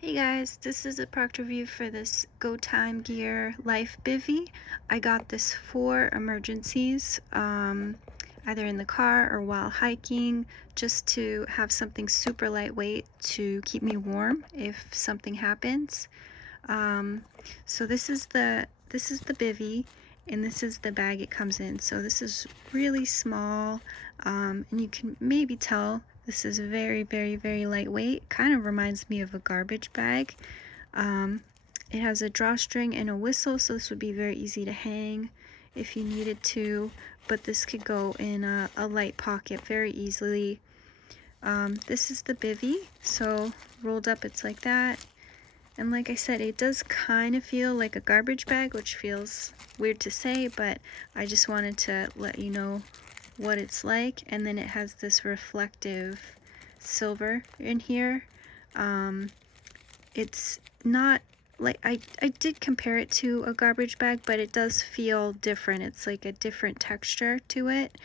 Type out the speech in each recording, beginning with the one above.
Hey guys, this is a product review for this Go Time Gear Life Bivy. I got this for emergencies, either in the car or while hiking, just to have something super lightweight to keep me warm if something happens. Um, so this is the Bivy, and this is the bag it comes in. So this is really small, and you can maybe tell this is very, very, very lightweight. Kind of reminds me of a garbage bag. Um, it has a drawstring and a whistle, so this would be very easy to hang if you needed to. But this could go in a light pocket very easily. This is the Bivy, so rolled up it's like that. And like I said, it does kind of feel like a garbage bag, which feels weird to say, but I just wanted to let you know what it's like. And then it has this reflective silver in here. It's not like, I did compare it to a garbage bag, but it does feel different. It's like a different texture to it,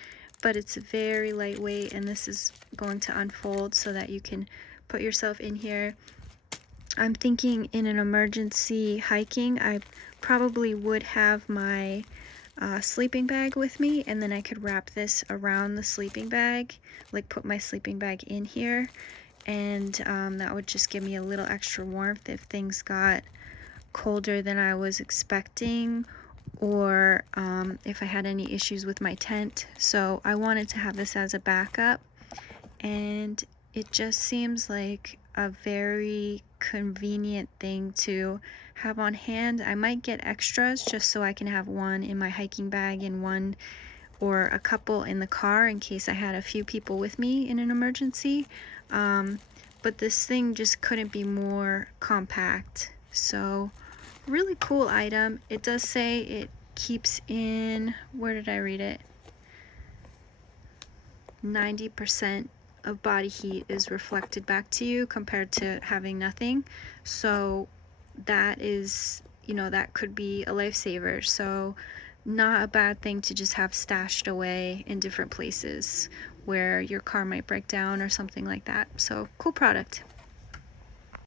but it's very lightweight, and this is going to unfold so that you can put yourself in here. I'm thinking in an emergency hiking, I probably would have my sleeping bag with me, and then I could wrap this around the sleeping bag, like put my sleeping bag in here, and that would just give me a little extra warmth if things got colder than I was expecting, or if I had any issues with my tent. So I wanted to have this as a backup, and it just seems like a very convenient thing to have on hand. I might get extras just so I can have one in my hiking bag and one or a couple in the car in case I had a few people with me in an emergency. But this thing just couldn't be more compact. So really cool item. It does say it keeps in, where did I read it? 90% of body heat is reflected back to you compared to having nothing. So that is, that could be a lifesaver. So not a bad thing to just have stashed away in different places where your car might break down or something like that. So cool product.